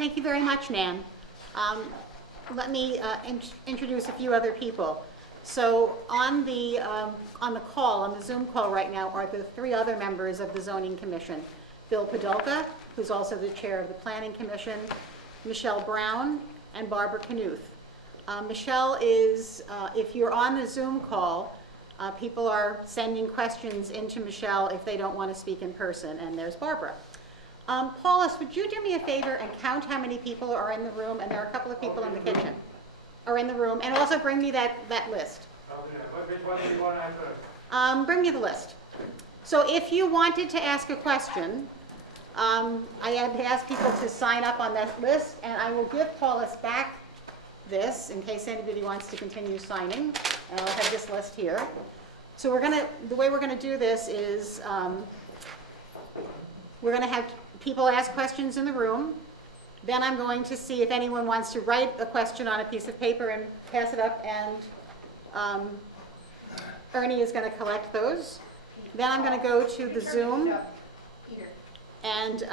Thank you very much, Nan. Let me introduce a few other people. So on the call, on the Zoom call right now, are the three other members of the Zoning Commission. Bill Podolka, who's also the chair of the Planning Commission, Michelle Brown, and Barbara Knuth. Michelle is, if you're on the Zoom call, people are sending questions into Michelle if they don't want to speak in person, and there's Barbara. Paulus, would you do me a favor and count how many people are in the room? And there are a couple of people in the kitchen are in the room, and also bring me that list. Which one do you want to answer? Bring me the list. So if you wanted to ask a question, I had to ask people to sign up on that list, and I will give Paulus back this in case anybody wants to continue signing. And I'll have this list here. So the way we're gonna do this is we're gonna have people ask questions in the room. Then I'm going to see if anyone wants to write a question on a piece of paper and pass it up, and Ernie is gonna collect those. Then I'm gonna go to the Zoom and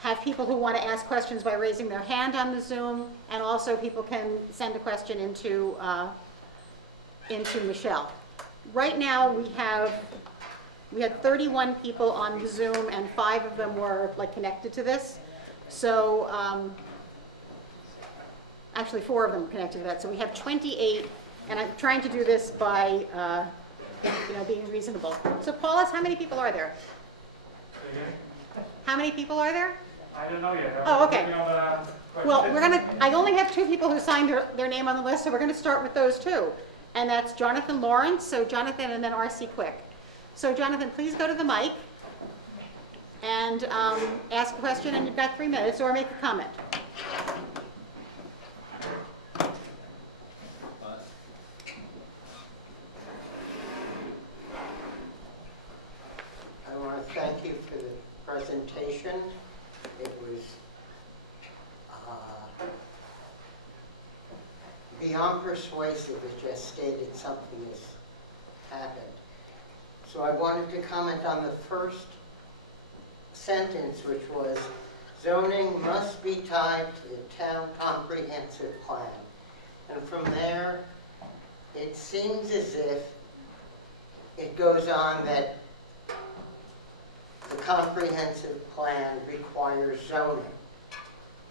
have people who want to ask questions by raising their hand on the Zoom, and also people can send a question into Michelle. Right now we had 31 people on the Zoom, and 5 of them were connected to this. So actually 4 of them were connected to that. So we have 28, and I'm trying to do this by being reasonable. So Paulus, how many people are there? How many people are there? I don't know yet. Oh, okay. Well, I only have 2 people who signed their name on the list, so we're gonna start with those 2. And that's Jonathan Lawrence, so Jonathan, and then R.C. Quick. So Jonathan, please go to the mic and ask a question, and you've got 3 minutes, or make a comment. I want to thank you for the presentation. It was beyond persuasive. It just stated something has happened. So I wanted to comment on the first sentence, which was, zoning must be tied to the town comprehensive plan. And from there, it seems as if it goes on that the comprehensive plan requires zoning,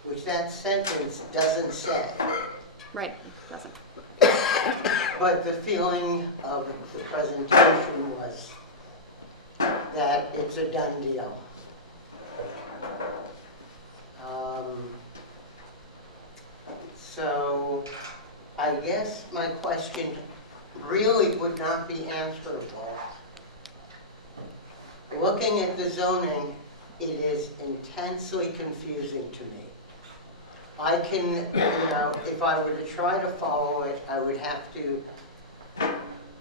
which that sentence doesn't say. Right, doesn't. But the feeling of the presentation was that it's a done deal. So I guess my question really would not be answerable. Looking at the zoning, it is intensely confusing to me. I can, if I were to try to follow it, I would have to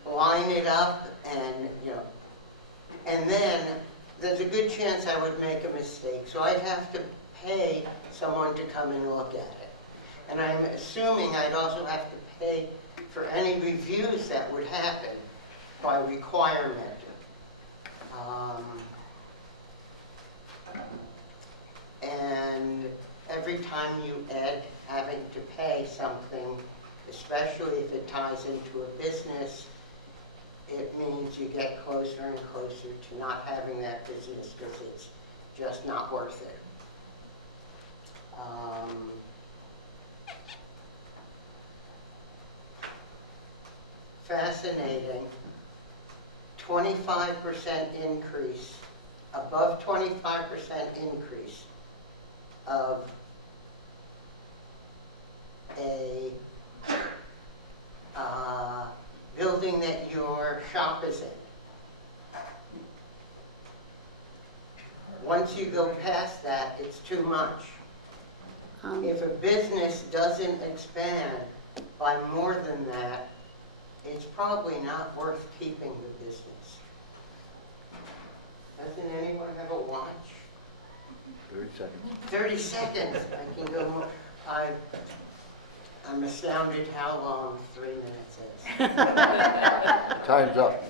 line it up and then there's a good chance I would make a mistake. So I'd have to pay someone to come and look at it. And I'm assuming I'd also have to pay for any reviews that would happen by requirement. And every time you add having to pay something, especially if it ties into a business, it means you get closer and closer to not having that business because it's just not worth it. Fascinating. 25% increase, above 25% increase of a building that your shop is in. Once you go past that, it's too much. If a business doesn't expand by more than that, it's probably not worth keeping the business. Doesn't anyone have a watch? 30 seconds. 30 seconds. I can go more. I'm astounded how long 3 minutes is. Time's up.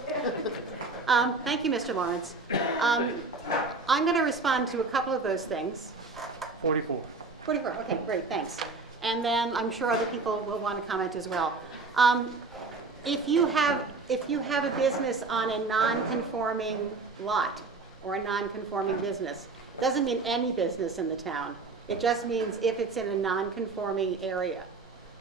Thank you, Mr. Lawrence. I'm going to respond to a couple of those things. 44. 44, okay, great, thanks. And then I'm sure other people will want to comment as well. If you have a business on a non-conforming lot or a non-conforming business, doesn't mean any business in the town. It just means if it's in a non-conforming area.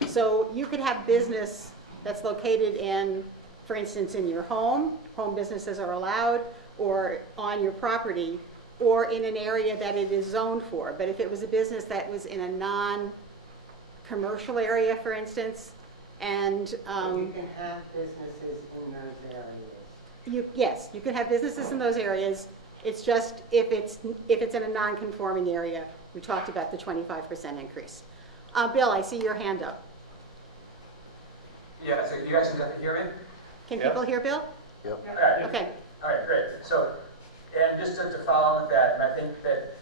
So you could have business that's located in, for instance, in your home businesses are allowed, or on your property, or in an area that it is zoned for. But if it was a business that was in a non-commercial area, for instance, and You can have businesses in those areas. yes, you could have businesses in those areas. It's just if it's in a non-conforming area, we talked about the 25% increase. Bill, I see your hand up. Yeah, so you guys can hear me? Can Yeah. people hear Bill? Yep. All right, Okay, all right, great. So, and just to follow on with that, and I think that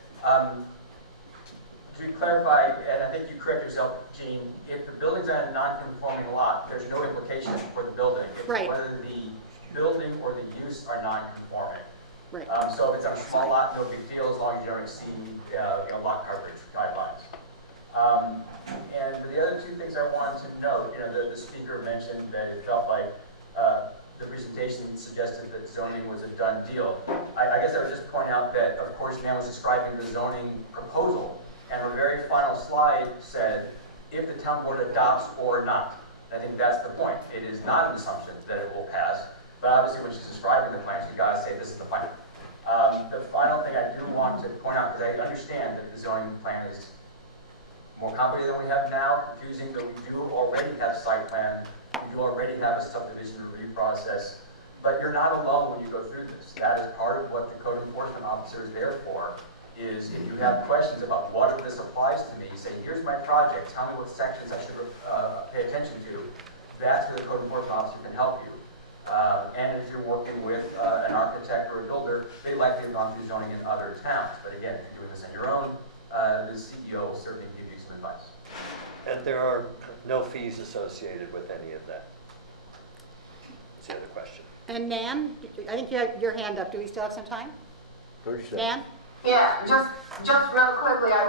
to clarify, and I think you correct yourself, Gene, if the building's on a non-conforming lot, there's no implication for the building. It's Right. whether the building or the use are non-conforming. right. So if it's on a small lot, no big deal, as long as you don't exceed, lot coverage guidelines. And the other two things I wanted to note, the speaker mentioned that it felt like the presentation suggested that zoning was a done deal. I guess I would just point out that, of course, Nan was describing the zoning proposal, and her very final slide said, if the town board adopts or not. And I think that's the point. It is not an assumption that it will pass, but obviously when she's describing the plan, she's got to say this is the plan. The final thing I do want to point out, because I understand that the zoning plan is more complicated than we have now, confusing, but we do already have site plan, we do already have a subdivision review process, but you're not alone when you go through this. That is part of what the code enforcement officer is there for, is if you have questions about what if this applies to me, say, here's my project, tell me what sections I should pay attention to, that's where the code enforcement officer can help you. And if you're working with an architect or a builder, they likely have gone through zoning in other towns. But again, if you're doing this on your own, the CEO will certainly give you some advice. And there are no fees associated with any of that? That's the other question. And Nan, I think you have your hand up. Do we still have some time? 30 seconds. Nan? Yeah, just real quickly, I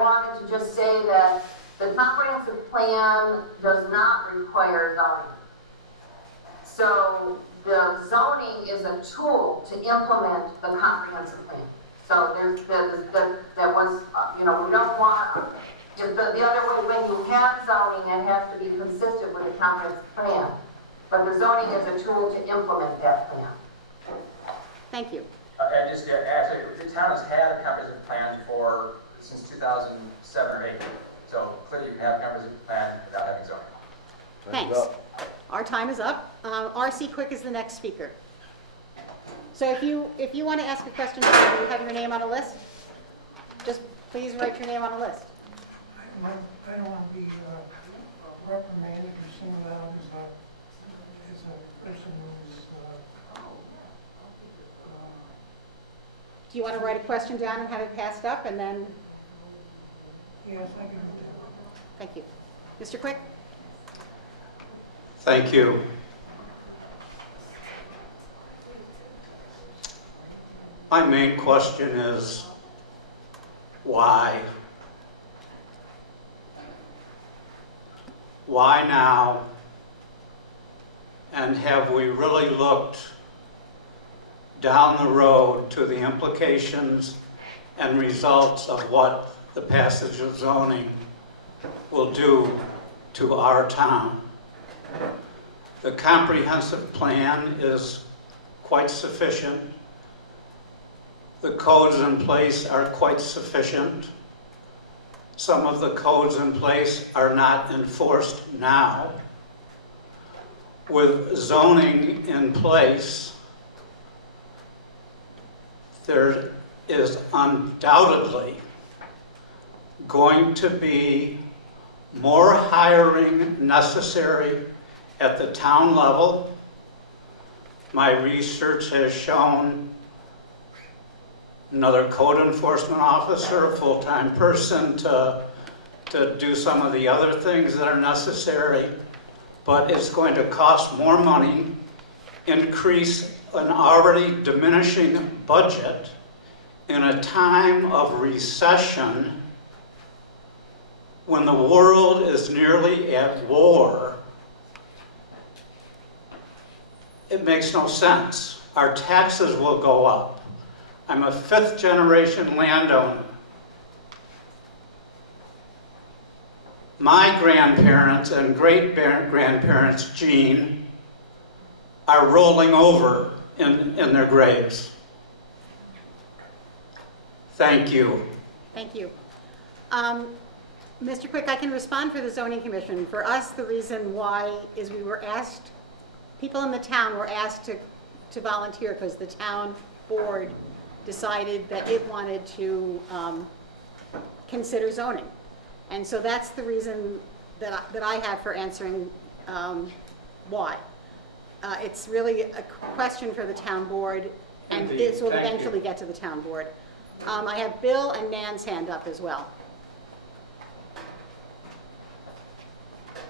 wanted to just say that the comprehensive plan does not require zoning. So the zoning is a tool to implement the comprehensive plan. So there's, that was, we don't want, the other way, when you have zoning, it has to be consistent with the comprehensive plan. But the zoning is a tool to implement that plan. Thank you. And just to add, so the town has had a comprehensive plan since 2007 or 8. So clearly you can have a comprehensive plan without having zoning. Time's Thanks. up. Our time is up. R.C. Quick is the next speaker. So if you want to ask a question, do you have your name on a list? Just please write your name on a list. I don't want to be reprimanded or singled out as a person who's, Do you want to write a question down and have it passed up, and then, yes, I can do that. thank you. Mr. Quick? Thank you. My main question is, why? Why now? And have we really looked down the road to the implications and results of what the passage of zoning will do to our town? The comprehensive plan is quite sufficient. The codes in place are quite sufficient. Some of the codes in place are not enforced now. With zoning in place, there is undoubtedly going to be more hiring necessary at the town level. My research has shown another code enforcement officer, a full-time person to do some of the other things that are necessary, but it's going to cost more money, increase an already diminishing budget in a time of recession when the world is nearly at war, it makes no sense. Our taxes will go up. I'm a fifth-generation landowner. My grandparents and great-grandparents, Gene, are rolling over in their graves. Thank you. Thank you. Mr. Quick, I can respond for the zoning commission. For us, the reason why is we were asked, people in the town were asked to volunteer because the town board decided that it wanted to consider zoning. And so that's the reason that I have for answering why. It's really a question for the town board, and Indeed. this will Thank you. eventually get to the town board. I have Bill and Nan's hand up as well.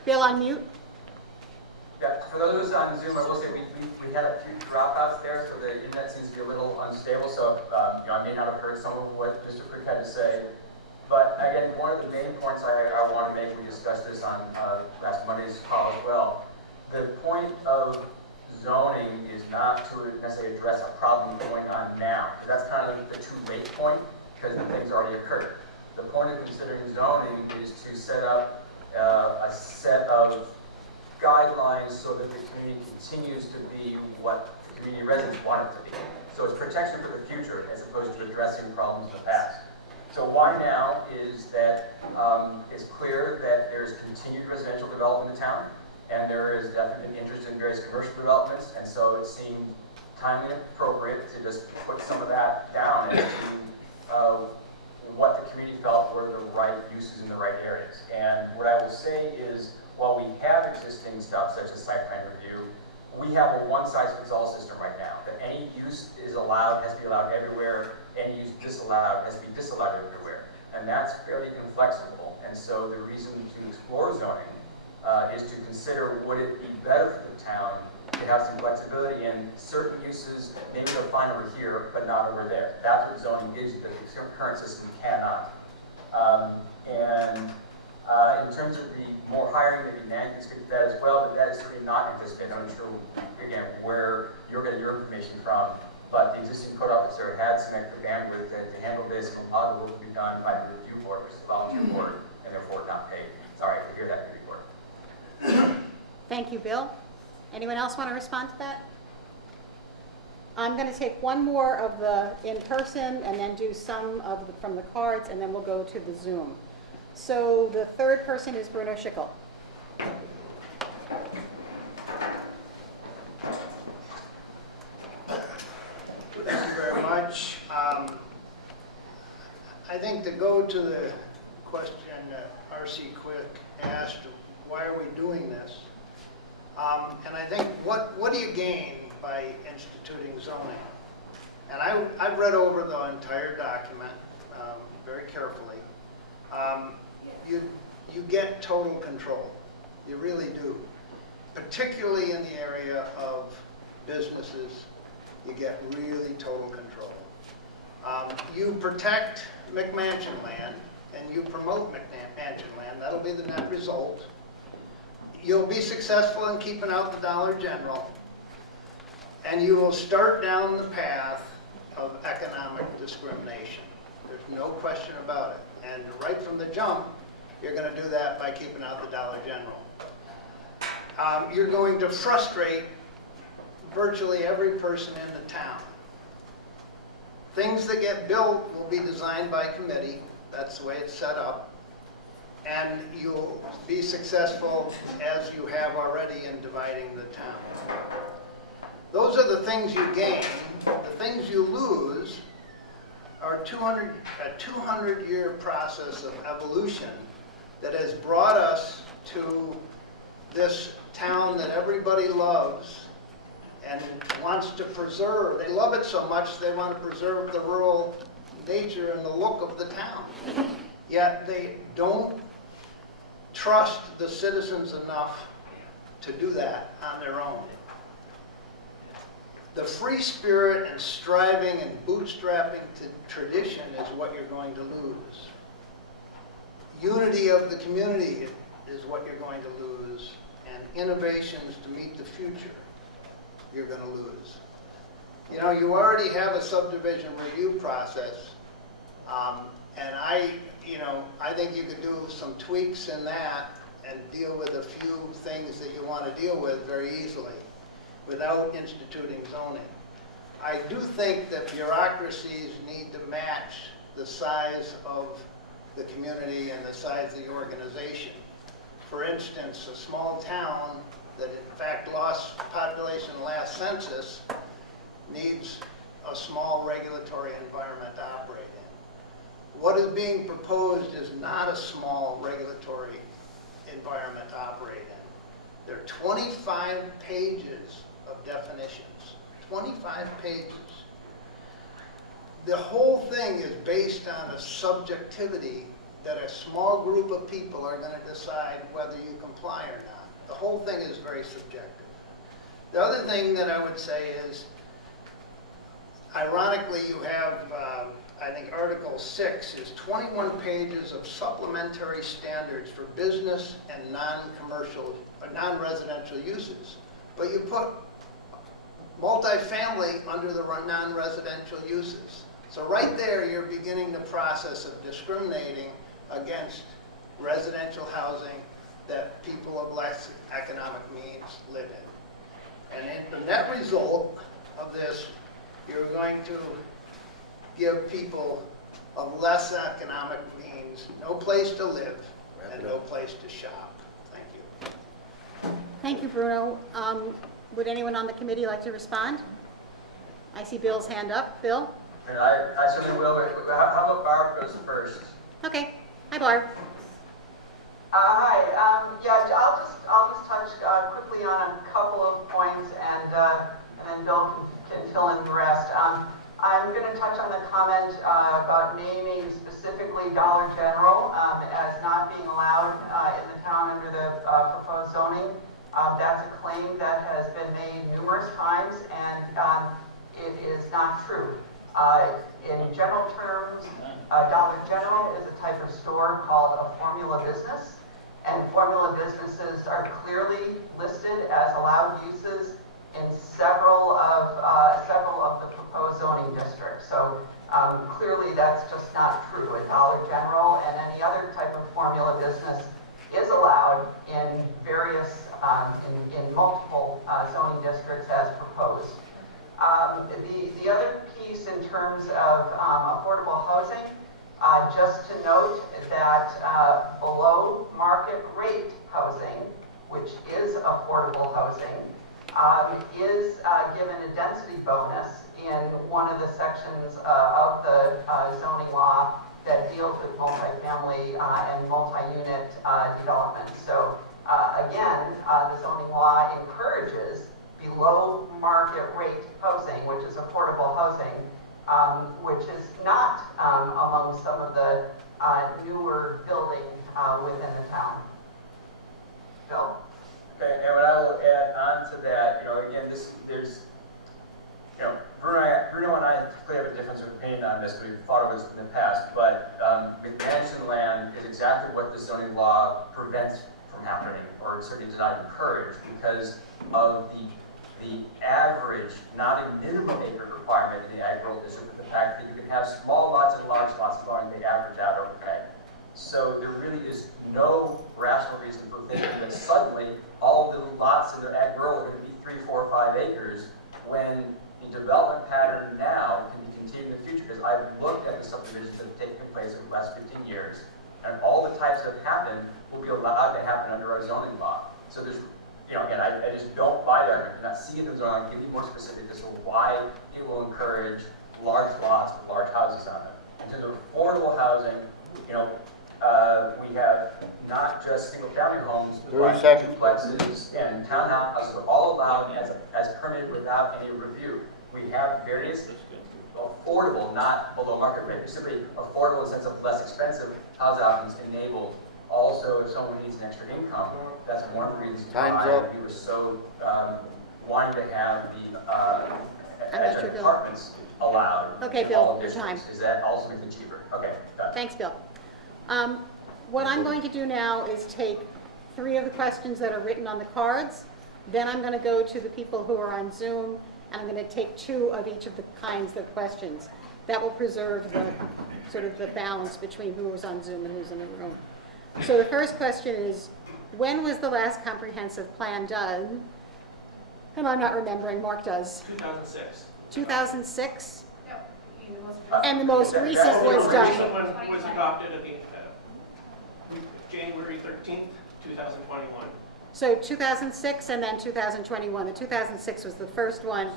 Bill, unmute. Yeah, for those on Zoom, I will say we had a few dropouts there, so the internet seems to be a little unstable, so I may not have heard some of what Mr. Quick had to say. But again, one of the main points I want to make, we discussed this on last Monday's call as well. The point of zoning is not to necessarily address a problem going on now, because that's kind of the too late point, because the thing's already occurred. The point of considering zoning is to set up a set of guidelines so that the community continues to be what the community residents want it to be. So it's protection for the future as opposed to addressing problems in the past. So why now is that it's clear that there's continued residential development in town, and there is definitely interest in various commercial developments, and so it seemed timely and appropriate to just put some of that down as to what the community felt were the right uses in the right areas. And what I will say is, while we have existing stuff such as site plan review, we have a one-size-fits-all system right now, that any use is allowed, has to be allowed everywhere, any use disallowed has to be disallowed everywhere. And that's fairly inflexible. And so the reason to explore zoning is to consider, would it be better for the town to have some flexibility in certain uses, maybe they're fine over here, but not over there. That's what zoning gives you, that the current system cannot. In terms of the more hiring, maybe Nan can speak to that as well, but that is certainly not anticipated. I'm not sure, again, where you're getting your information from, but the existing code officer had some extra bandwidth to handle this, and a lot of the work will be done by the review board, which is a volunteer board, and therefore not paid. Sorry to hear that report. Thank you, Bill. Anyone else want to respond to that? I'm going to take one more of the in-person and then do some of from the cards, and then we'll go to the Zoom. So the third person is Bruno Schickel. Thank you very much. I think to go to the question that R.C. Quick asked, why are we doing this? And I think, what do you gain by instituting zoning? And I've read over the entire document very carefully. You get total control. You really do. Particularly in the area of businesses, you get really total control. You protect McMansion land and you promote McMansion land. That'll be the net result. You'll be successful in keeping out the Dollar General, and you will start down the path of economic discrimination. There's no question about it. And right from the jump, you're going to do that by keeping out the Dollar General. You're going to frustrate virtually every person in the town. Things that get built will be designed by committee. That's the way it's set up. And you'll be successful, as you have already, in dividing the town. Those are the things you gain. The things you lose are a 200-year process of evolution that has brought us to this town that everybody loves and wants to preserve. They love it so much they want to preserve the rural nature and the look of the town. Yet they don't trust the citizens enough to do that on their own. The free spirit and striving and bootstrapping to tradition is what you're going to lose. unity of the community is what you're going to lose, and innovations to meet the future, you're going to lose. You know, you already have a subdivision review process, and I think you could do some tweaks in that and deal with a few things that you want to deal with very easily without instituting zoning. I do think that bureaucracies need to match the size of the community and the size of the organization. For instance, a small town that in fact lost population last census needs a small regulatory environment to operate in. What is being proposed is not a small regulatory environment to operate in. There are 25 pages of definitions, 25 pages. The whole thing is based on a subjectivity that a small group of people are going to decide whether you comply or not. The whole thing is very subjective. The other thing that I would say is, ironically, you have, I think Article 6 is 21 pages of supplementary standards for business and non-commercial, non-residential uses. But you put multifamily under the non-residential uses. So right there, you're beginning the process of discriminating against residential housing that people of less economic means live in. And in the net result of this, you're going to give people of less economic means no place to live and no place to shop. Thank you. Thank you, Bruno. Would anyone on the committee like to respond? I see Bill's hand up. Bill? And I certainly will. How about Barb goes first? Okay. Hi, Barb. Hi. Yeah, I'll just touch quickly on a couple of points, and then Bill can fill in the rest. I'm going to touch on the comment about naming specifically Dollar General as not being allowed in the town under the proposed zoning. That's a claim that has been made numerous times, and it is not true. In general terms, Dollar General is a type of store called a formula business, and formula businesses are clearly listed as allowed uses in several of the proposed zoning districts. So clearly that's just not true. A Dollar General and any other type of formula business is allowed in various, in multiple zoning districts as proposed. The other piece in terms of affordable housing, just to note that below market rate housing, which is affordable housing, is given a density bonus in one of the sections of the zoning law that deals with multifamily and multi-unit development. So again, the zoning law encourages below market rate housing, which is affordable housing, which is not among some of the newer building within the town. Bill? Okay, and what I will add on to that, again, Bruno and I clearly have a difference of opinion on this. We've thought of this in the past, but managing land is exactly what the zoning law prevents from happening, or certainly does not encourage, because of the average, not a minimum acre requirement in the ag world, is the fact that you can have small lots and large lots as long as they average out okay. So there really is no rational reason for thinking that suddenly all of the lots in the ag world are going to be 3, 4, 5 acres when the development pattern now can be continued in the future. Because I've looked at the subdivisions that have taken place over the last 15 years, and all the types that have happened will be allowed to happen under our zoning law. So there's, again, I just don't buy that. I'm not seeing the zoning. I'll give you more specific as to why it will encourage large lots with large houses on them. In terms of affordable housing, we have not just single-family homes, but 30 seconds. duplexes and townhouses are all allowed as permitted without any review. We have various affordable, not below market rate, simply affordable in the sense of less expensive house options enabled. Also, if someone needs an extra income, that's one of the reasons why we were so wanting to have the extra apartments allowed. Okay, Bill, your time. Is that also makes it cheaper? Okay, done. Thanks, Bill. what I'm going to do now is take 3 of the questions that are written on the cards. Then I'm going to go to the people who are on Zoom, and I'm going to take 2 of each of the kinds of questions. That will preserve the sort of the balance between who was on Zoom and who's in the room. So the first question is, when was the last comprehensive plan done? And I'm not remembering, Mark does. 2006. 2006? No. And the most recent was The done. recent one was adopted at the January 13th, 2021. So 2006 and then 2021. The 2006 was the first one.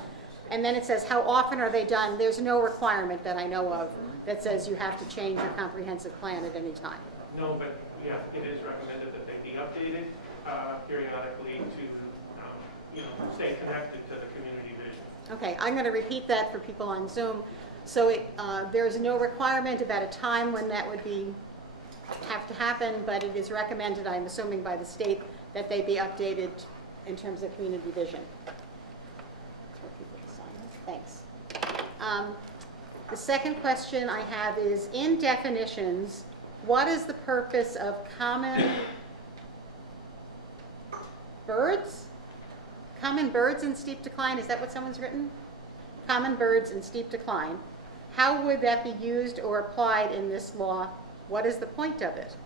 And then it says, how often are they done? There's no requirement that I know of that says you have to change your comprehensive plan at any time. No, but yeah, it is recommended that they be updated periodically to, stay connected to the community vision. Okay, I'm going to repeat that for people on Zoom. So there is no requirement about a time when that would have to happen, but it is recommended, I'm assuming by the state, that they be updated in terms of community vision. Thanks. The second question I have is, in definitions, what is the purpose of common birds? Common birds in steep decline, is that what someone's written? Common birds in steep decline. How would that be used or applied in this law? What is the point of it?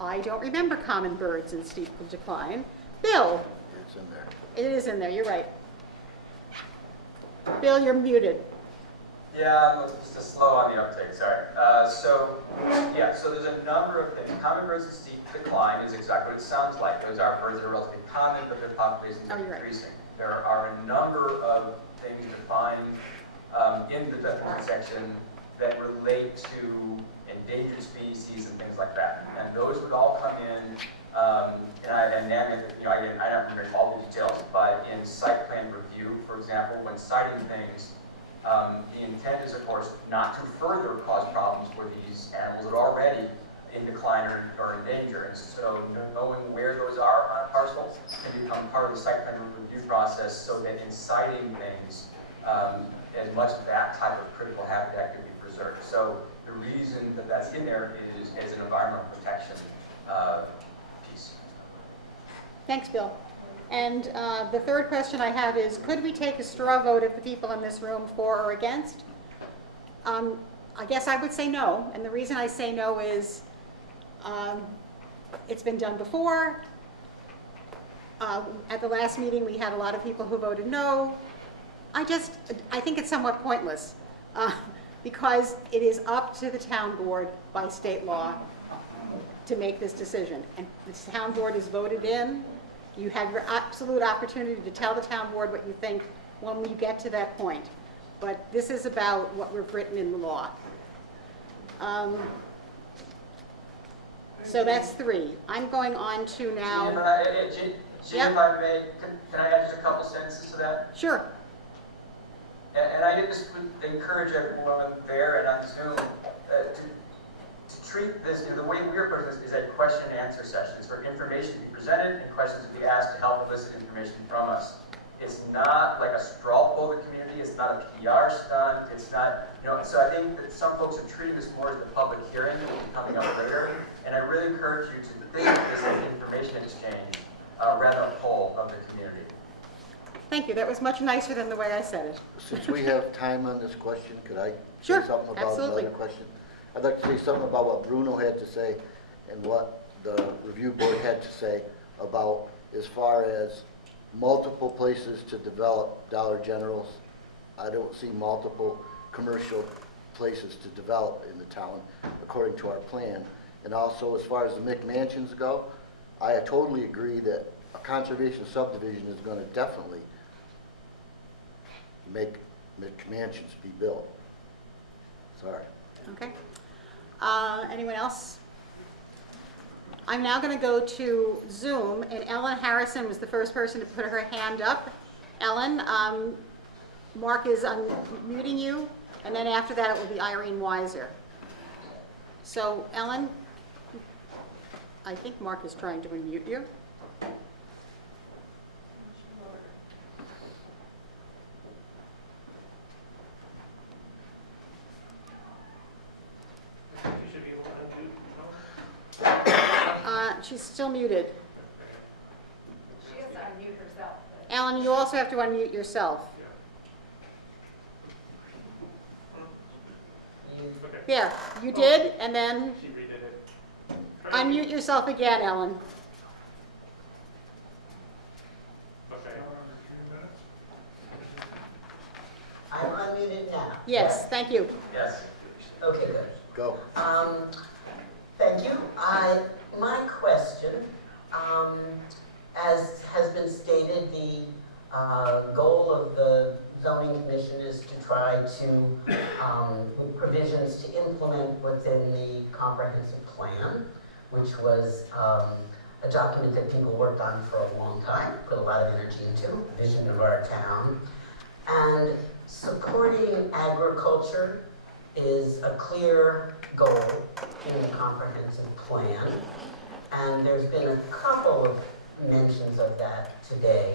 I don't remember common birds in steep decline. Bill? It's in there. It is in there, you're right. Bill, you're muted. Yeah, I'm just slow on the uptake, sorry. So there's a number of things. Common birds in steep decline is exactly what it sounds like. Those are birds that are relatively common, but their populations are decreasing. There are a number of things defined in the definition section that relate to endangered species and things like that. And those would all come in, I don't remember all the details, but in site plan review, for example, when citing things, the intent is, of course, not to further cause problems for these animals that are already in decline or in danger. And so knowing where those are on a parcel can become part of the site plan review process, so that in citing things, as much of that type of critical habitat could be preserved. So the reason that that's in there is as an environmental protection piece. Thanks, Bill. And the third question I have is, could we take a straw vote of the people in this room for or against? I guess I would say no, and the reason I say no is it's been done before. At the last meeting, we had a lot of people who voted no. I think it's somewhat pointless because it is up to the town board by state law to make this decision. And the town board is voted in. You have your absolute opportunity to tell the town board what you think when you get to that point. But this is about what we've written in the law. So that's 3. I'm going on to now. Jean, Yep. if I may, can I add just a couple sentences to that? Sure. And I just would encourage everyone there and on Zoom to treat this, the way we approach this is a question and answer session. It's for information to be presented and questions to be asked to help elicit information from us. It's not like a straw poll of the community. It's not a PR stunt. It's not, so I think that some folks are treating this more as the public hearing that will be coming up later. And I really encourage you to think of this as an information exchange rather than a poll of the community. Thank you. That was much nicer than the way I said it. Since we have time on this question, could I Sure, say something about absolutely. another question? I'd like to say something about what Bruno had to say and what the review board had to say about as far as multiple places to develop Dollar Generals. I don't see multiple commercial places to develop in the town according to our plan. And also, as far as the McMansions go, I totally agree that a conservation subdivision is going to definitely make McMansions be built. Sorry. Okay. Anyone else? I'm now going to go to Zoom, and Ellen Harrison was the first person to put her hand up. Ellen, Mark is unmuting you, and then after that it will be Irene Weiser. So, Ellen, I think Mark is trying to unmute you. You should be able to undo. she's still muted. She has to unmute herself. Alan, you also have to unmute yourself. Okay, There, you did, and then she redid it. unmute yourself again, Ellen. Okay. I'm unmuted now. Yes, thank you. Yes. Okay, good. Go. Thank you. My question, as has been stated, the goal of the zoning commission is to try to, with provisions to implement what's in the comprehensive plan, which was a document that people worked on for a long time, put a lot of energy into, vision of our town. And supporting agriculture is a clear goal in the comprehensive plan. And there's been a couple of mentions of that today.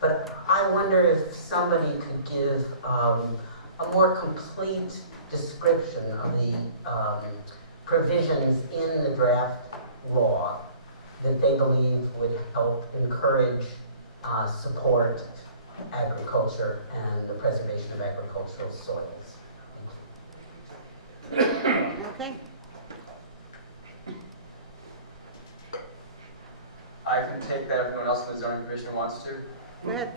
But I wonder if somebody could give a more complete description of the provisions in the draft law that they believe would help encourage, support agriculture and the preservation of agricultural soils. Okay. I can take that if anyone else in the zoning commission wants to. Go ahead.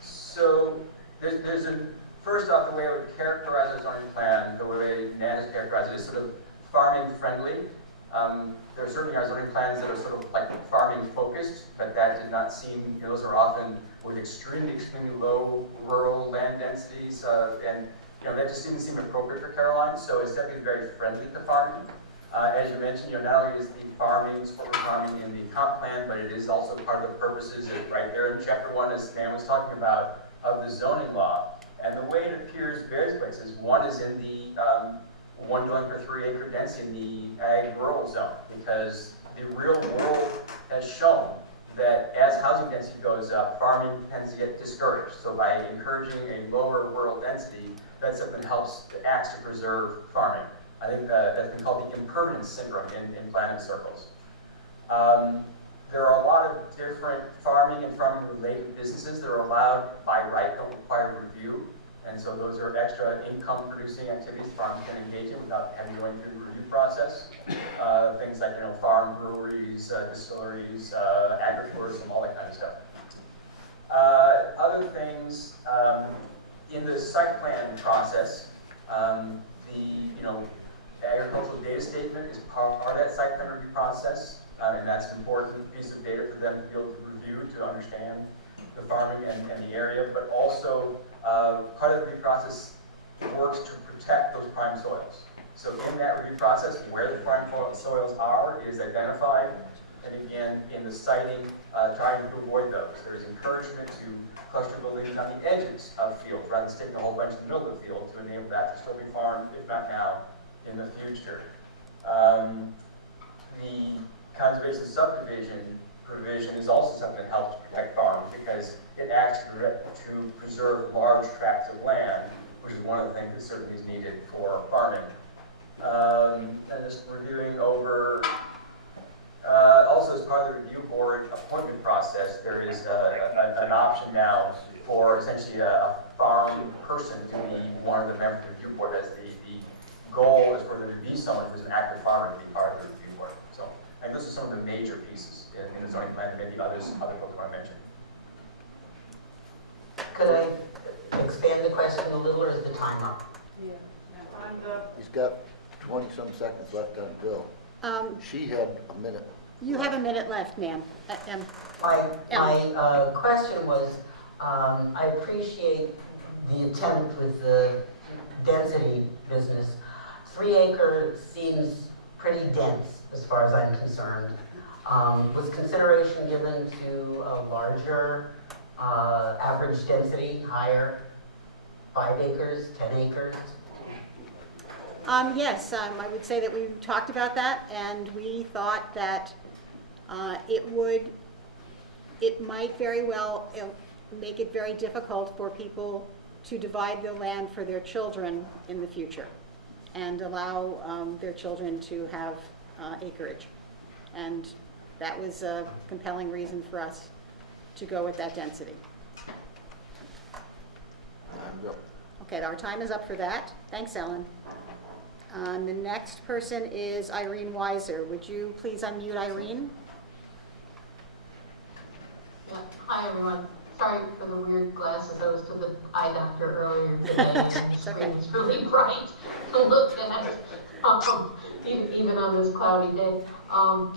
So there's a, first off, the way I would characterize our zoning plan, the way Nan has characterized it, is sort of farming friendly. There are certainly our zoning plans that are sort of like farming focused, but that did not seem, those are often with extremely low rural land densities, and that just didn't seem appropriate for Caroline, so it's definitely very friendly to farming. As you mentioned, not only is the farming, support farming in the comp plan, but it is also part of the purposes of right there in chapter 1, as Nan was talking about, of the zoning law. And the way it appears various places, one is in the 1 dwelling per 3 acre density in the ag rural zone, because the real world has shown that as housing density goes up, farming tends to get discouraged. So by encouraging a lower rural density, that's something that helps the acts to preserve farming. I think that's been called the impermanence syndrome in planning circles. There are a lot of different farming and farming-related businesses that are allowed by right, don't require review. And so those are extra income-producing activities farms can engage in without having to go through the review process. Things like farm breweries, distilleries, agritourism, all that kind of stuff. Other things in the site plan process, the agricultural data statement is part of that site plan review process, and that's an important piece of data for them to be able to review to understand the farming and the area, but also part of the review process works to protect those prime soils. So in that review process, where the prime soils are is identified, and again, in the siting, trying to avoid those. There is encouragement to cluster buildings on the edges of fields, rather than sticking a whole bunch in the middle of the field to enable that to still be farmed, if not now, in the future. The conservation subdivision provision is also something that helps protect farming because it acts to preserve large tracts of land, which is one of the things that certainly is needed for farming. And just reviewing over, also as part of the review board appointment process, there is an option now for essentially a farm person to be one of the members of the review board, as the goal is for there to be someone who's an active farmer to be part of the review board. So, and those are some of the major pieces in the zoning plan, and maybe other folks want to mention. Could I expand the question a little, or is the time up? He's got 20-some seconds left on Bill. She had a minute. You have a minute left, ma'am. My question was, I appreciate the attempt with the density business. 3 acre seems pretty dense as far as I'm concerned. Was consideration given to a larger average density, higher, 5 acres, 10 acres? Yes, I would say that we talked about that, and we thought that it might very well make it very difficult for people to divide the land for their children in the future and allow their children to have acreage. And that was a compelling reason for us to go with that density. Time's up. Okay, our time is up for that. Thanks, Ellen. The next person is Irene Weiser. Would you please unmute Irene? Yeah. Hi, everyone. Sorry for the weird glasses. I was to the eye doctor earlier today, and the screen is really bright to look at, even on this cloudy day. I'm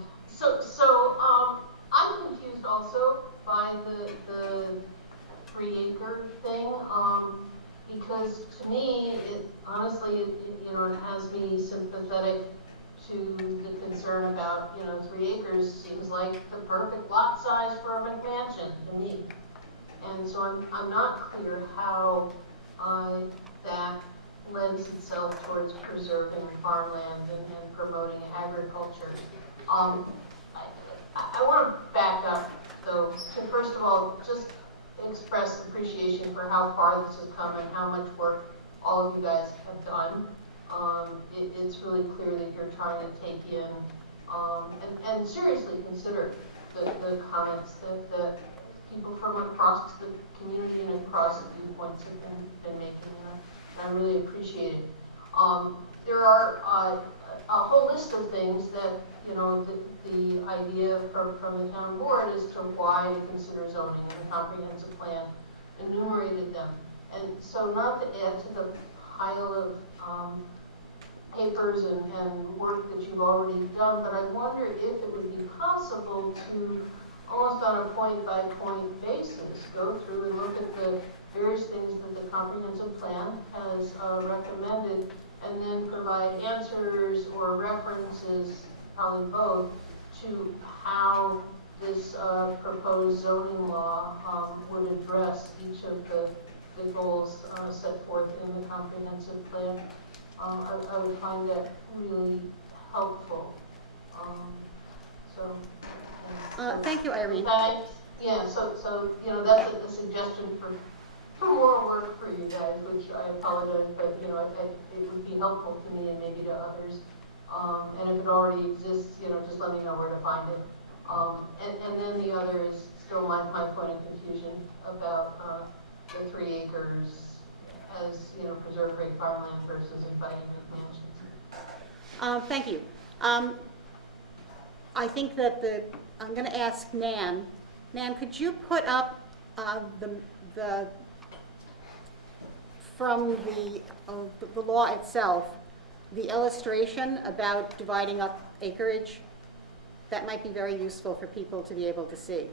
confused also by the 3-acre thing, because to me, honestly, it has me sympathetic to the concern about, 3 acres seems like the perfect lot size for a McMansion to me. And so I'm not clear how that lends itself towards preserving farmland and promoting agriculture. I want to back up, though, to first of all, just express appreciation for how far this has come and how much work all of you guys have done. It's really clear that you're trying to take in and seriously consider the comments that people from across the community and across the viewpoints have been making, and I really appreciate it. There are a whole list of things that, the idea from the town board as to why to consider zoning and the comprehensive plan enumerated them. And so not to add to the pile of papers and work that you've already done, but I wonder if it would be possible to, almost on a point-by-point basis, go through and look at the various things that the comprehensive plan has recommended, and then provide answers or references, probably both, to how this proposed zoning law would address each of the goals set forth in the comprehensive plan. I would find that really helpful. Thank you, Irene. Yeah, so that's a suggestion for more work for you guys, which I apologize, but it would be helpful to me and maybe to others. And if it already exists, just let me know where to find it. And then the other is still my point of confusion about the 3 acres as preserved great farmland versus inviting mansions. Thank you. I think that I'm going to ask Nan. Nan, could you put up the from the law itself, the illustration about dividing up acreage? That might be very useful for people to be able to see.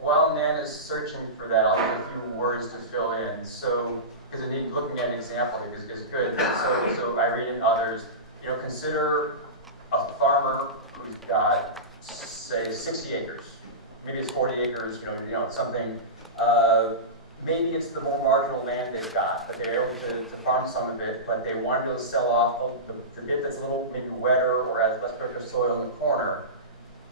While Nan is searching for that, I'll give a few words to fill in. So, because I need looking at an example is good. So Irene and others, consider a farmer who's got, say, 60 acres. Maybe it's 40 acres, something. Maybe it's the more marginal land they've got, but they're able to farm some of it, but they want to be able to sell off the bit that's a little maybe wetter or has less productive soil in the corner.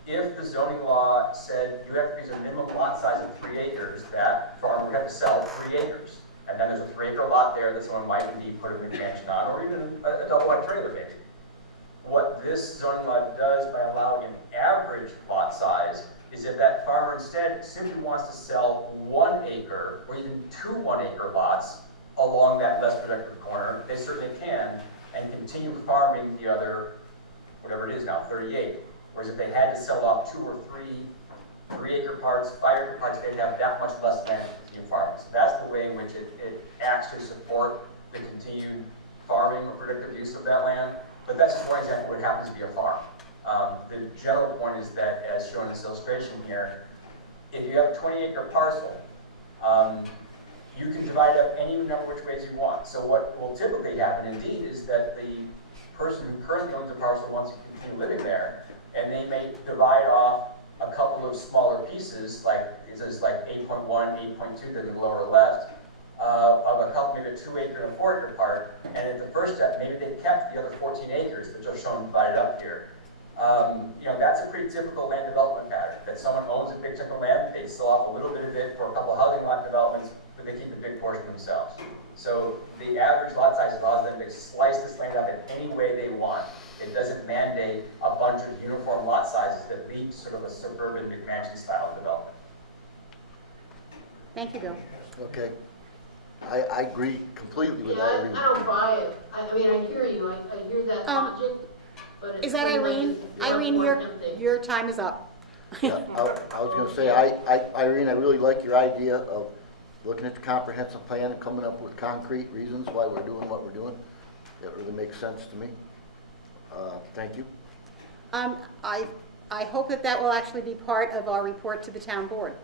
If the zoning law said you have to use a minimum lot size of 3 acres, that farmer would have to sell 3 acres. And then there's a 3-acre lot there that someone might indeed put a McMansion on, or even a double-wide trailer maybe. What this zoning law does by allowing an average lot size is if that farmer instead simply wants to sell 1 acre or even 2 1-acre lots along that less productive corner, they certainly can, and continue farming the other, whatever it is now, 38. Whereas if they had to sell off 2 or 3 3-acre parts, 5-acre parts, they'd have that much less land to continue farming. So that's the way in which it acts to support the continued farming or productive use of that land. But that's just one example where it happens to be a farm. The general point is that, as shown in this illustration here, if you have a 20-acre parcel, you can divide it up any number of which ways you want. So what will typically happen, indeed, is that the person who currently owns the parcel wants to continue living there, and they may divide off a couple of smaller pieces, like it says like 8.1, 8.2 to the lower left, of a couple, maybe a 2-acre and a 4-acre part, and at the first step, maybe they kept the other 14 acres, which are shown divided up here. That's a pretty typical land development pattern, that someone owns a big chunk of land, they sell off a little bit of it for a couple of housing lot developments, but they keep a big portion themselves. So the average lot size allows them to slice this land up in any way they want. It doesn't mandate a lot sizes that lead to sort of a suburban McMansion style development. Thank you, Bill. Okay. I agree completely with Yeah, Irene. I don't buy it. I mean, I hear you, I hear that logic, but it's. Is that pretty much Irene? the other Irene, one empty. your time is up. Yeah, I was gonna say, Irene, I really like your idea of looking at the comprehensive plan and coming up with concrete reasons why we're doing what we're doing. That really makes sense to me. Thank you. I hope that that will actually be part of our report to the town board.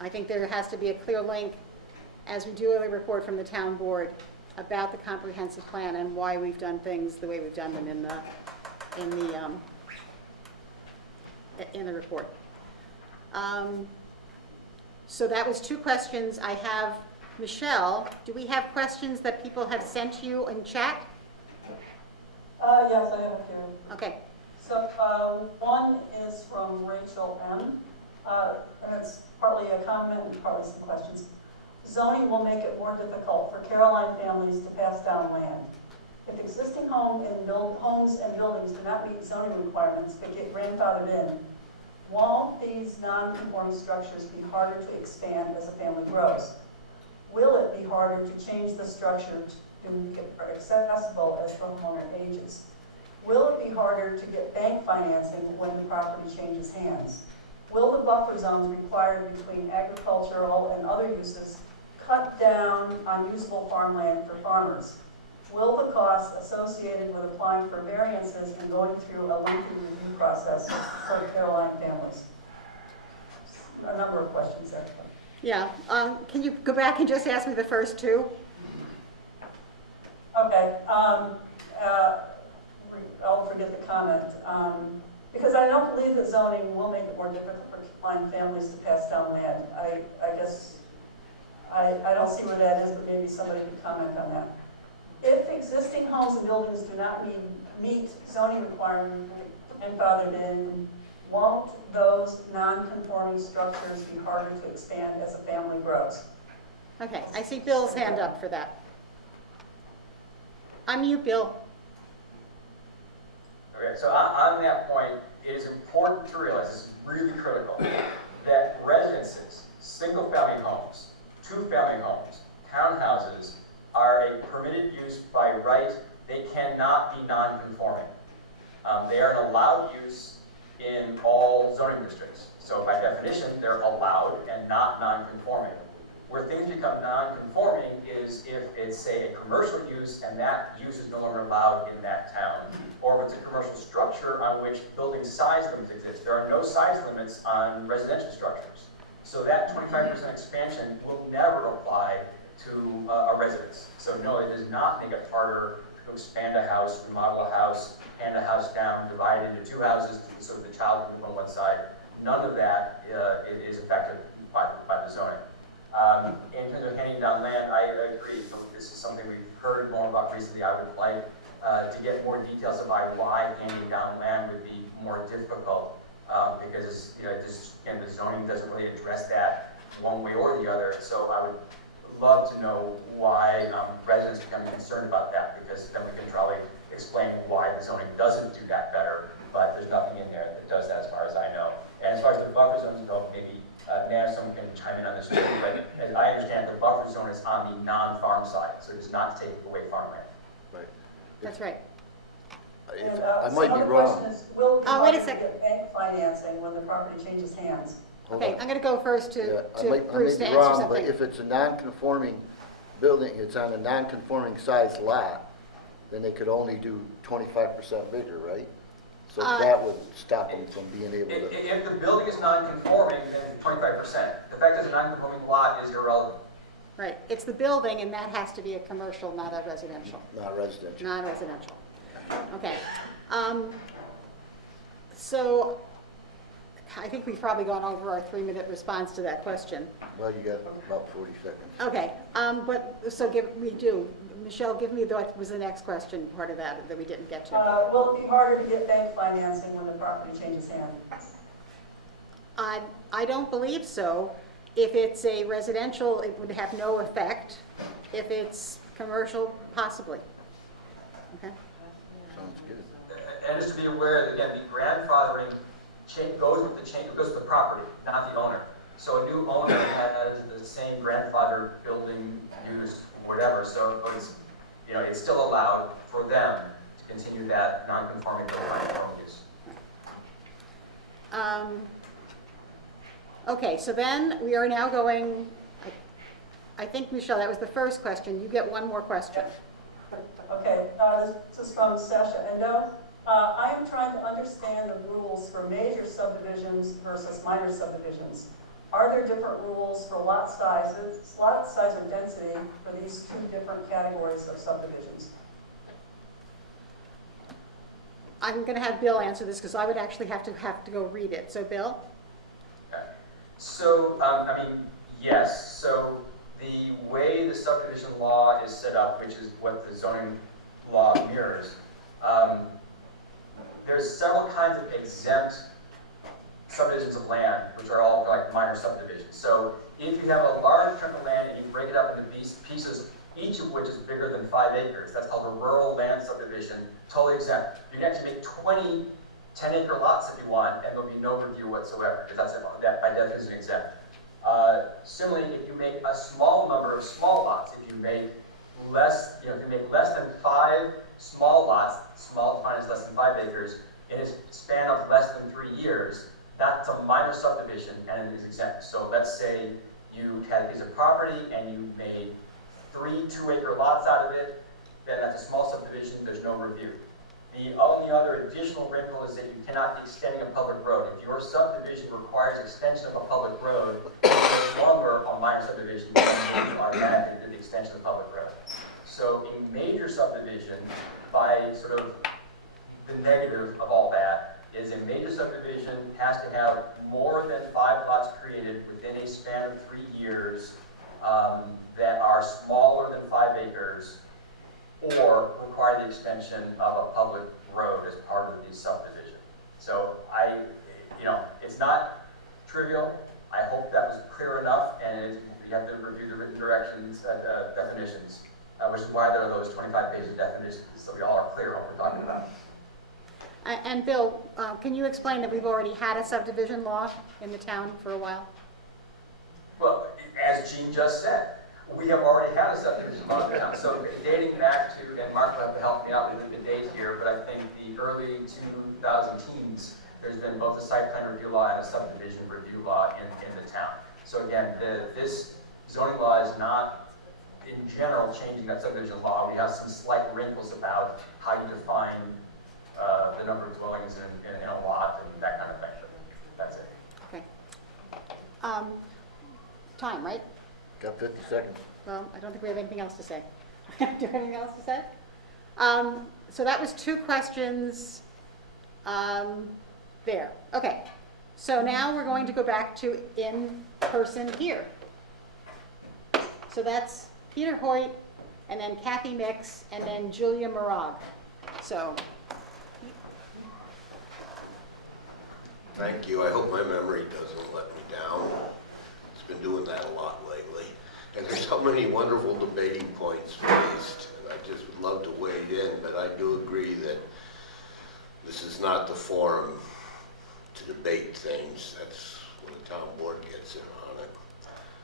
I think there has to be a clear link, as we do a report from the town board, about the comprehensive plan and why we've done things the way we've done them in the report. So that was 2 questions. I have, Michelle, do we have questions that people have sent you in chat? Yes, I have a few. Okay. So, one is from Rachel M. And it's partly a comment and partly some questions. Zoning will make it more difficult for Caroline families to pass down land. If existing homes and buildings do not meet zoning requirements but get grandfathered in, won't these non-conforming structures be harder to expand as a family grows? Will it be harder to change the structure to make it accessible as the homeowner ages? Will it be harder to get bank financing when the property changes hands? Will the buffer zones required between agricultural and other uses cut down on usable farmland for farmers? Will the costs associated with applying for variances and going through a lengthy review process for Caroline families? A number of questions there. Yeah. Can you go back and just ask me the first 2? Okay. I'll forget the comment. Because I don't believe that zoning will make it more difficult for Caroline families to pass down land. I guess I don't see where that is, but maybe somebody could comment on that. If existing homes and buildings do not meet zoning requirements grandfathered in, won't those non-conforming structures be harder to expand as a family grows? Okay, I see Bill's hand up for that. Unmute Bill. Okay, so on that point, it is important to realize, this is really critical, that residences, single-family homes, 2-family homes, townhouses, are a permitted use by right. They cannot be non-conforming. They are an allowed use in all zoning districts. So by definition, they're allowed and not non-conforming. Where things become non-conforming is if it's, say, a commercial use and that use is no longer allowed in that town, or if it's a commercial structure on which building size limits exist. There are no size limits on residential structures. So that 25% expansion will never apply to a residence. So no, it does not make it harder to expand a house, remodel a house, hand a house down, divide it into 2 houses so the child can live on one side. None of that is affected by the zoning. In terms of handing down land, I agree. So this is something we've heard more about recently. I would like to get more details about why handing down land would be more difficult because the zoning doesn't really address that one way or the other. So I would love to know why residents become concerned about that, because then we can probably explain why the zoning doesn't do that better, but there's nothing in there that does that as far as I know. And as far as the buffer zones go, maybe someone can chime in on this too, but as I understand, the buffer zone is on the non-farm side, so it does not take away farmland. Right. That's right. I might be wrong. Will it be Wait a harder to second. get bank financing when the property changes hands? Hold Okay, on. I'm going to go first Yeah, to I Bruce may to be answer wrong, something. but if it's a non-conforming building, it's on a non-conforming size lot, then they could only do 25% bigger, right? So that would stop them from being able to. If the building is non-conforming, then 25%. The fact that it's a non-conforming lot is irrelevant. Right, it's the building, and that has to be a commercial, not a residential. Not residential. Non-residential. Okay. So I think we've probably gone over our 3-minute response to that question. Well, you got about 40 seconds. Okay, Michelle, give me what was the next question, part of that we didn't get to. Will it be harder to get bank financing when the property changes hands? I don't believe so. If it's a residential, it would have no effect. If it's commercial, possibly. Okay? Sounds good. and just to be aware that, again, the grandfathering goes with the property, not the owner. So a new owner has the same grandfather building use, whatever, so it's, you know, it's still allowed for them to continue that non-conforming to non-conforming use. Okay, so then we are now going, I think, Michelle, that was the first question. You get one more question. Okay, this is from Sasha Endo. I am trying to understand the rules for major subdivisions versus minor subdivisions. Are there different rules for lot size or density for these two different categories of subdivisions? I'm going to have Bill answer this because I would actually have to go read it. So, Bill? Okay. So, I mean, yes. So the way the subdivision law is set up, which is what the zoning law mirrors, there's several kinds of exempt subdivisions of land, which are all like minor subdivisions. So if you have a large chunk of land and you break it up into pieces, each of which is bigger than 5 acres, that's called a rural land subdivision, totally exempt. You can actually make 20 10-acre lots if you want, and there'll be no review whatsoever, because that by definition is exempt. Similarly, if you make a small number of small lots, if you make less, if you make less than 5 small lots, small defined as less than 5 acres, in a span of less than 3 years, that's a minor subdivision and it is exempt. So let's say you had a piece of property and you made 3 2-acre lots out of it, then that's a small subdivision, there's no review. The only other additional wrinkle is that you cannot be extending a public road. If your subdivision requires extension of a public road, it's no longer a minor subdivision, you automatically do the extension of the public road. So a major subdivision, by sort of the negative of all that, is a major subdivision has to have more than 5 lots created within a span of 3 years that are smaller than 5 acres, or require the extension of a public road as part of the subdivision. So it's not trivial. I hope that was clear enough, and you have to review the written directions, definitions, which is why there are those 25 pages of definitions, so we all are clear what we're talking about. And Bill, can you explain that we've already had a subdivision law in the town for a while? Well, as Jean just said, we have already had a subdivision law in town. So dating back to, and Mark will have to help me out with the date here, but I think the early 2010s, there's been both a site plan review law and a subdivision review law in the town. So again, this zoning law is not, in general, changing that subdivision law. We have some slight wrinkles about how you define the number of dwellings in a lot and that kind of thing. That's it. Okay. Time, right? Got 50 seconds. Well, I don't think we have anything else to say. Do you have anything else to say? So that was 2 questions there. Okay. So now we're going to go back to in person here. So that's Peter Hoyt, and then Kathy Mix, and then Julia Morag. So. Thank you. I hope my memory doesn't let me down. It's been doing that a lot lately. And there's so many wonderful debating points raised. I just would love to wade in, but I do agree that this is not the forum to debate things. That's when the town board gets in on it.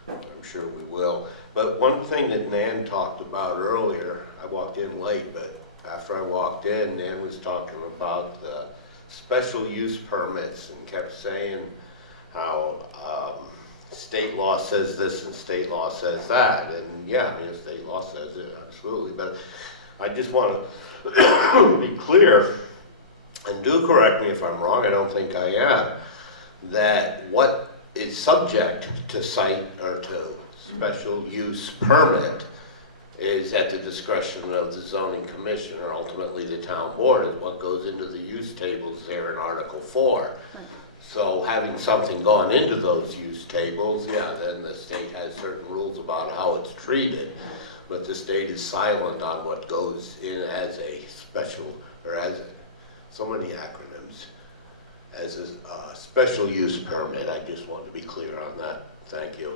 I'm sure we will. But one thing that Nan talked about earlier, I walked in late, but after I walked in, Nan was talking about the special use permits and kept saying how state law says this and state law says that. And yeah, I mean, state law says it, absolutely. But I just want to be clear, and do correct me if I'm wrong, I don't think I am, that what is subject to site or to special use permit is at the discretion of the zoning commission, or ultimately the town board, is what goes into the use tables there in Article 4. Right. So having something gone into those use tables, yeah, then the state has certain rules about how it's treated, but the state is silent on what goes in as a special, or as so many acronyms, as a special use permit. I just want to be clear on that. Thank you.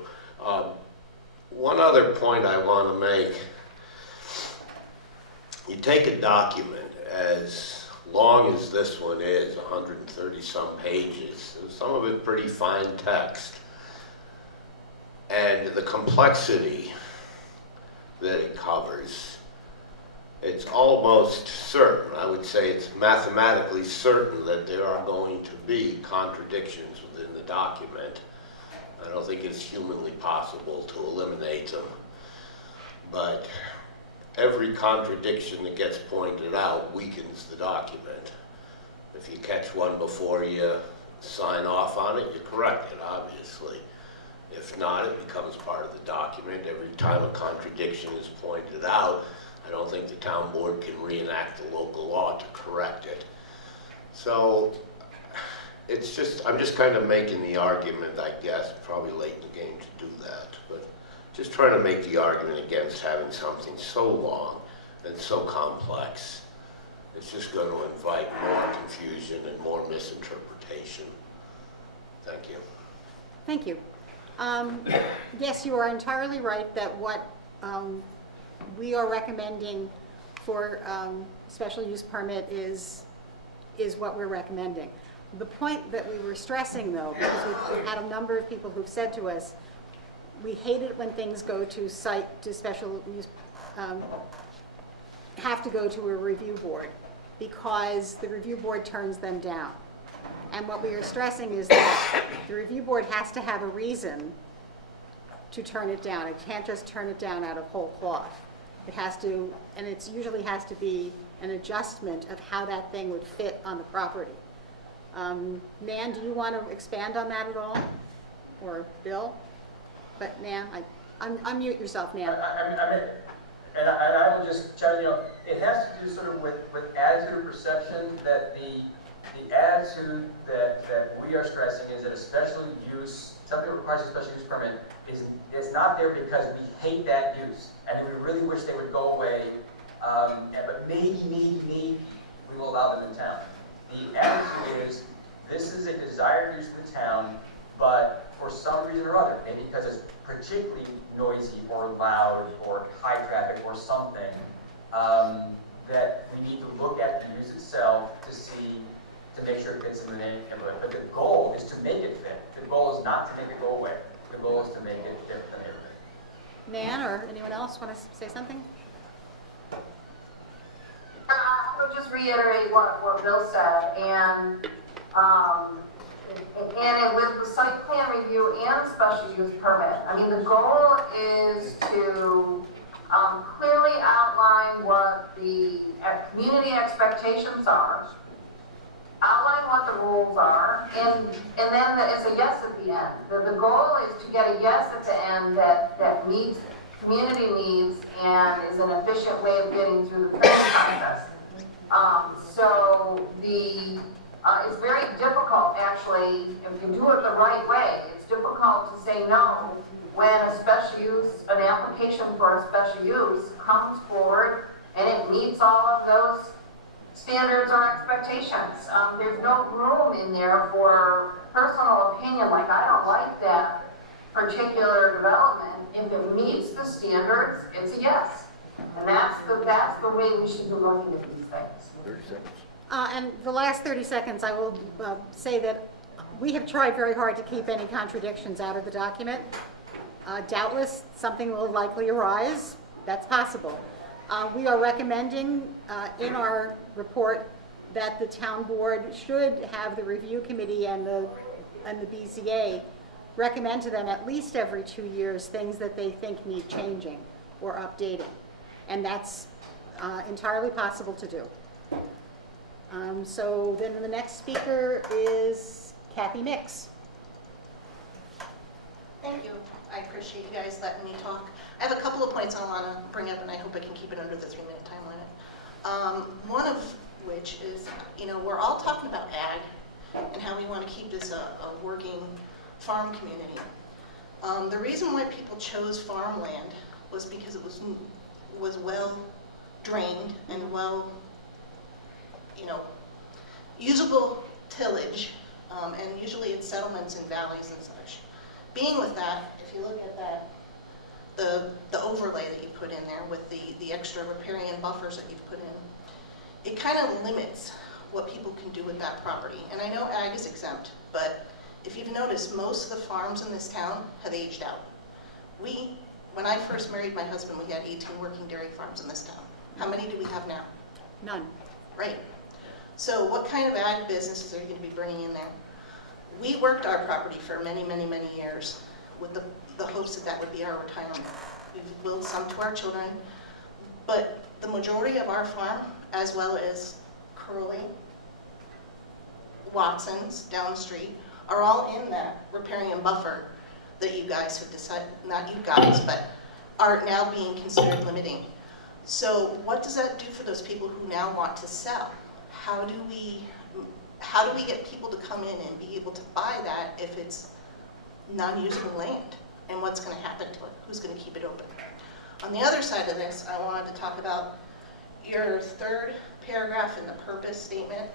One other point I want to make, you take a document as long as this one is, 130-some pages, some of it pretty fine text, and the complexity that it covers, it's almost certain, I would say it's mathematically certain that there are going to be contradictions within the document. I don't think it's humanly possible to eliminate them, but every contradiction that gets pointed out weakens the document. If you catch one before you sign off on it, you correct it, obviously. If not, it becomes part of the document. Every time a contradiction is pointed out, I don't think the town board can reenact the local law to correct it. So it's just, I'm just kind of making the argument, I guess, probably late in the game to do that, but just trying to make the argument against having something so long and so complex. It's just going to invite more confusion and more misinterpretation. Thank you. Thank you. Yes, you are entirely right that what we are recommending for special use permit is what we're recommending. The point that we were stressing, though, because we've had a number of people who've said to us, we hate it when things go to special use, have to go to a review board because the review board turns them down. And what we are stressing is that the review board has to have a reason to turn it down. It can't just turn it down out of whole cloth. It has to, and it usually has to be an adjustment of how that thing would fit on the property. Nan, do you want to expand on that at all? Or Bill? But Nan, unmute yourself, Nan. And I will just tell you, it has to do sort of with attitude or perception that the attitude that we are stressing is that a special use, something that requires a special use permit, is not there because we hate that use and we really wish they would go away, but maybe we will allow them in town. The attitude is this is a desired use of the town, but for some reason or other, maybe because it's particularly noisy or loud or high traffic or something, that we need to look at the use itself to make sure it fits in the neighborhood. But the goal is to make it fit. The goal is not to make it go away. The goal is to make it fit the neighborhood. Nan or anyone else want to say something? I would just reiterate what Bill said, and with the site plan review and special use permit, I mean, the goal is to clearly outline what the community expectations are, outline what the rules are, and then it's a yes at the end. The goal is to get a yes at the end that meets community needs and is an efficient way of getting through the planning process. So it's very difficult, actually, if you do it the right way, it's difficult to say no when an application for a special use comes forward and it meets all of those standards or expectations. There's no room in there for personal opinion, like I don't like that particular development. If it meets the standards, it's a yes. And that's the way we should be looking at these things. 30 seconds. And the last 30 seconds, I will say that we have tried very hard to keep any contradictions out of the document. Doubtless, something will likely arise. That's possible. We are recommending in our report that the town board should have the review committee and the BZA recommend to them at least every 2 years things that they think need changing or updating. And that's entirely possible to do. So then the next speaker is Kathy Mix. Thank you. I appreciate you guys letting me talk. I have a couple of points I want to bring up, and I hope I can keep it under the 3-minute time limit. One of which is, we're all talking about ag and how we want to keep this a working farm community. The reason why people chose farmland was because it was well drained and well, usable tillage, and usually it's settlements and valleys and such. Being with that, if you look at that, the overlay that you put in there with the extra riparian buffers that you've put in, it kind of limits what people can do with that property. And I know ag is exempt, but if you've noticed, most of the farms in this town have aged out. When I first married my husband, we had 18 working dairy farms in this town. How many do we have now? None. Right. So what kind of ag businesses are you going to be bringing in there? We worked our property for many, many, many years with the hopes that that would be our retirement. We've willed some to our children, but the majority of our farm, as well as Curly, Watson's down the street, are all in that riparian buffer that you guys have decided, not you guys, but are now being considered limiting. So what does that do for those people who now want to sell? How do we get people to come in and be able to buy that if it's non-usable land? And what's going to happen to it? Who's going to keep it open? On the other side of this, I wanted to talk about your third paragraph in the purpose statement.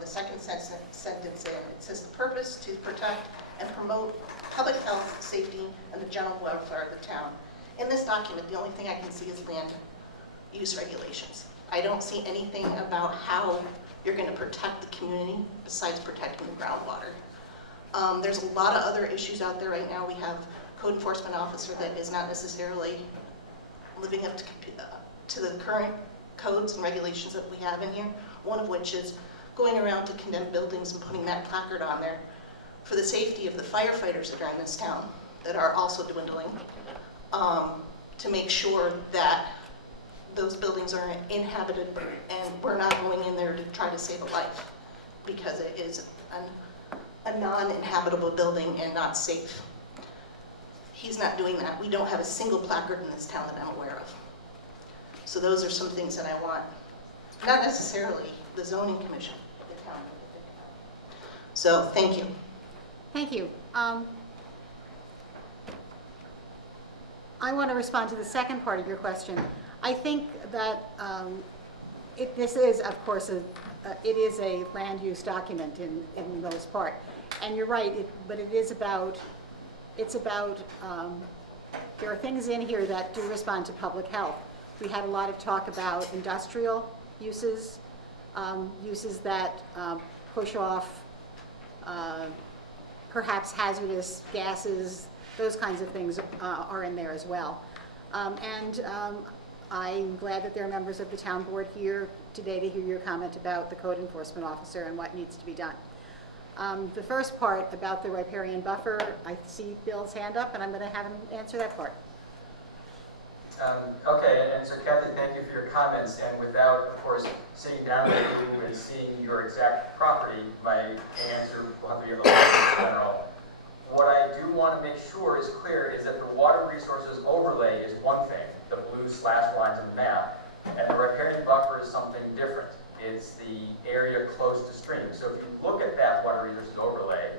The second sentence in, it says the purpose to protect and promote public health, safety, and the general welfare of the town. In this document, the only thing I can see is land use regulations. I don't see anything about how you're going to protect the community besides protecting the groundwater. There's a lot of other issues out there right now. We have a code enforcement officer that is not necessarily living up to the current codes and regulations that we have in here, one of which is going around to condemned buildings and putting that placard on there for the safety of the firefighters that are in this town that are also dwindling, to make sure that those buildings are inhabited and we're not going in there to try to save a life because it is a non-inhabitable building and not safe. He's not doing that. We don't have a single placard in this town that I'm aware of. So those are some things that I want, not necessarily the zoning commission, but the town. So thank you. Thank you. I want to respond to the second part of your question. I think that this is, of course, it is a land use document in most part. And you're right, but it is about, there are things in here that do respond to public health. We had a lot of talk about industrial uses, uses that push off perhaps hazardous gases, those kinds of things are in there as well. I'm glad that there are members of the town board here today to hear your comment about the code enforcement officer and what needs to be done. The first part about the riparian buffer, I see Bill's hand up and I'm going to have him answer that part. Okay, and so Kathy, thank you for your comments, and without, of course, sitting down with you and seeing your exact property, my answer will have to be a little bit general. What I do want to make sure is clear is that the water resources overlay is one thing, the blue slash lines on the map, and the riparian buffer is something different. It's the area close to streams. So if you look at that water resources overlay,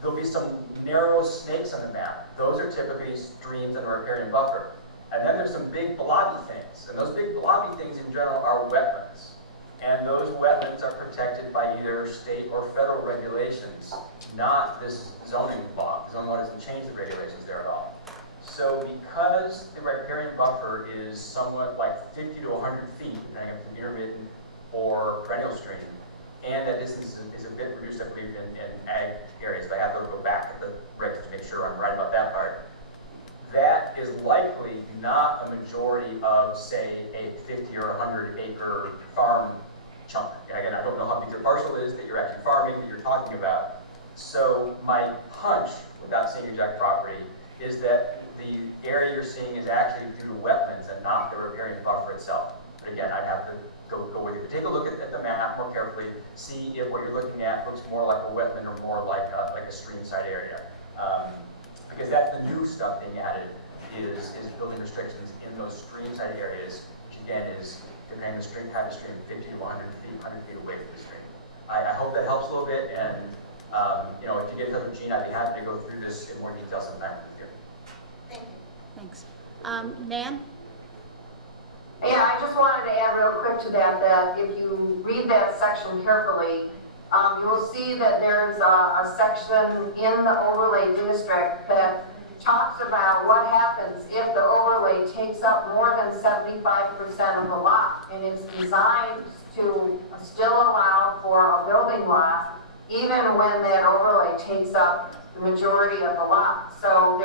there'll be some narrow snakes on the map. Those are typically streams in a riparian buffer. And then there's some big blobby things, and those big blobby things in general are wetlands. And those wetlands are protected by either state or federal regulations, not this zoning law. The zoning law doesn't change the regulations there at all. So because the riparian buffer is somewhat like 50 to 100 feet, depending on if it's intermittent or perennial stream, and that distance is a bit reduced, I believe, in ag areas, but I have to go back to the regs to make sure I'm right about that part. That is likely not a majority of, say, a 50 or 100 acre farm chunk. And again, I don't know how big your parcel is that you're actually farming, that you're talking about. So my hunch, without seeing your exact property, is that the area you're seeing is actually due to wetlands and not the riparian buffer itself. But again, I'd have to go with you. But take a look at the map more carefully, see if what you're looking at looks more like a wetland or more like a stream side area. Because that's the new stuff being added is building restrictions in those stream side areas, which again is, depending on the stream, kind of stream, 50 to 100 feet away from the stream. I hope that helps a little bit, and you know, if you get in touch with Gene, I'd be happy to go through this in more detail sometime with you. Thank you. Thanks. Nan? Yeah, I just wanted to add real quick to that, that if you read that section carefully, you will see that there's a section in the overlay district that talks about what happens if the overlay takes up more than 75% of the lot, and it's designed to still allow for a building lot, even when that overlay takes up the majority of the lot. So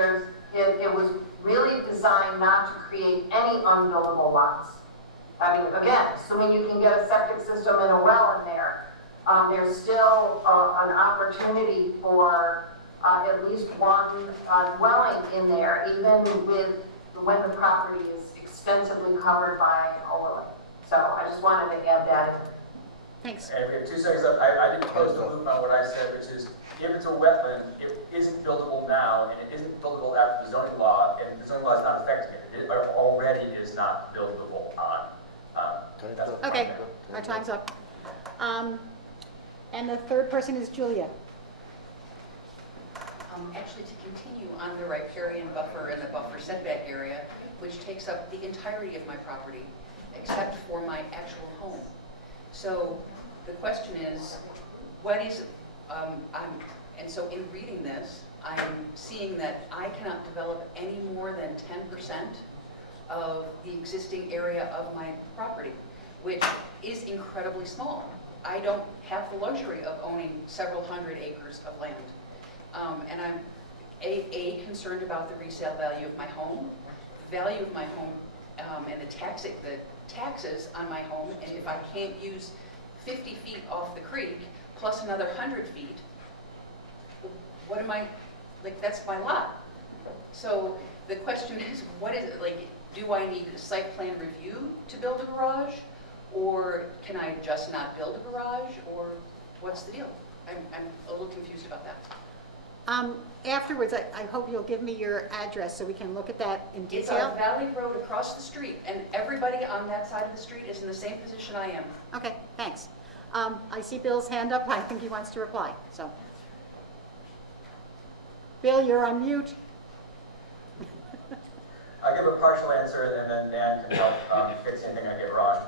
it was really designed not to create any unbuildable lots. I mean, again, assuming you can get a septic system and a well in there, there's still an opportunity for at least one dwelling in there, even when the property is extensively covered by an overlay. So I just wanted to add that in. Thanks. And we have 2 seconds left. I didn't close the loop on what I said, which is, if it's a wetland, it isn't buildable now, and it isn't buildable after the zoning law, and the zoning law is not affecting it. It already is not buildable on. That's the Okay, point. our time's up. And the third person is Julia. Actually, to continue on the riparian buffer and the buffer setback area, which takes up the entirety of my property, except for my actual home. So the question is, what is, and so in reading this, I'm seeing that I cannot develop any more than 10% of the existing area of my property, which is incredibly small. I don't have the luxury of owning several hundred acres of land. And I'm concerned about the resale value of my home, the value of my home, and the taxes on my home. And if I can't use 50 feet off the creek plus another 100 feet, what am I, like, that's my lot. So the question is, what is it, like, do I need a site plan review to build a garage? Or can I just not build a garage? Or what's the deal? I'm a little confused about that. Afterwards, I hope you'll give me your address so we can look at that in It's detail. on Valley Road across the street, and everybody on that side of the street is in the same position I am. Okay, thanks. I see Bill's hand up. I think he wants to reply, so. Bill, you're on mute. I'll give a partial answer, and then Nan can help fix anything I get wrong.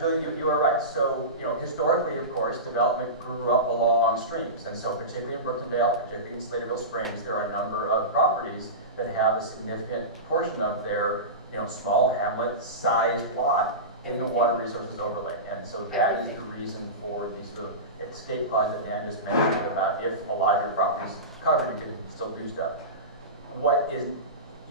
Julie, you are right. So, historically, of course, development grew up along streams. And so, particularly in Brooktondale, particularly in Slaterville Springs, there are a number of properties that have a significant portion of their, small hamlet-sized lot in the water resources overlay. And so that is the reason for these sort of escape clause that Dan just mentioned about if a lot of your property is covered, you can still do stuff.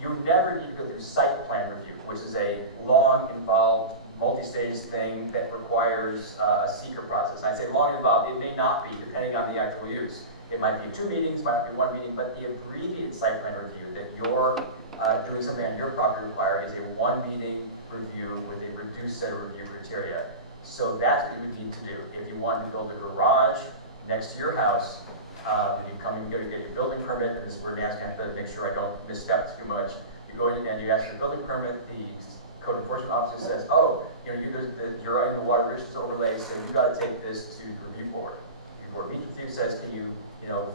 You never need to go through site plan review, which is a long, involved, multi-stage thing that requires a seeker process. And I say long involved, it may not be, depending on the actual use. It might be 2 meetings, might be 1 meeting, but the abbreviated site plan review that you're doing something on your property require is a 1 meeting review with a reduced set of review criteria. So that's what you would need to do. If you wanted to build a garage next to your house, and you come and get your building permit, and this is where Dan's going to have to make sure I don't misstep too much. You go in and you ask for a building permit, the code enforcement officer says, oh, you're in the water resources overlay, so you've got to take this to the review board. The board meets with you, says, can you,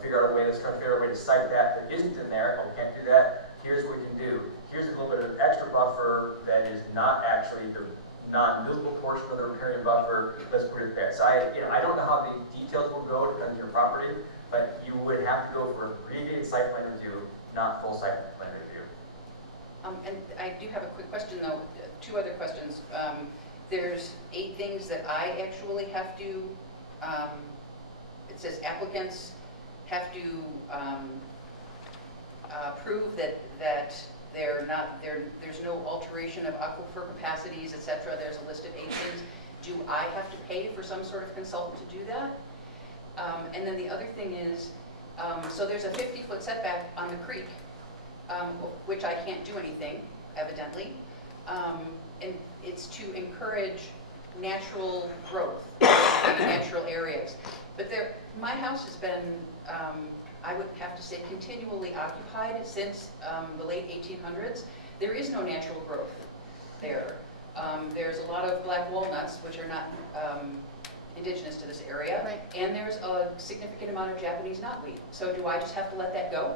figure out a way, let's try to figure out a way to cite that isn't in there. Oh, we can't do that. Here's what we can do. Here's a little bit of extra buffer that is not actually the non-buildable portion of the riparian buffer. Let's put it there. So I don't know how the details will go depending on your property, but you would have to go for abbreviated site plan review, not full site plan review. And I do have a quick question, though. 2 other questions. There's 8 things that I actually have to, it says applicants have to prove that there's no alteration of aquifer capacities, etc. There's a list of 8 things. Do I have to pay for some sort of consultant to do that? And then the other thing is, so there's a 50-foot setback on the creek, which I can't do anything, evidently. And it's to encourage natural growth in natural areas. But my house has been, I would have to say, continually occupied since the late 1800s. There is no natural growth there. There's a lot of black walnuts, which are not indigenous to this area, right. And there's a significant amount of Japanese knotweed. So do I just have to let that go?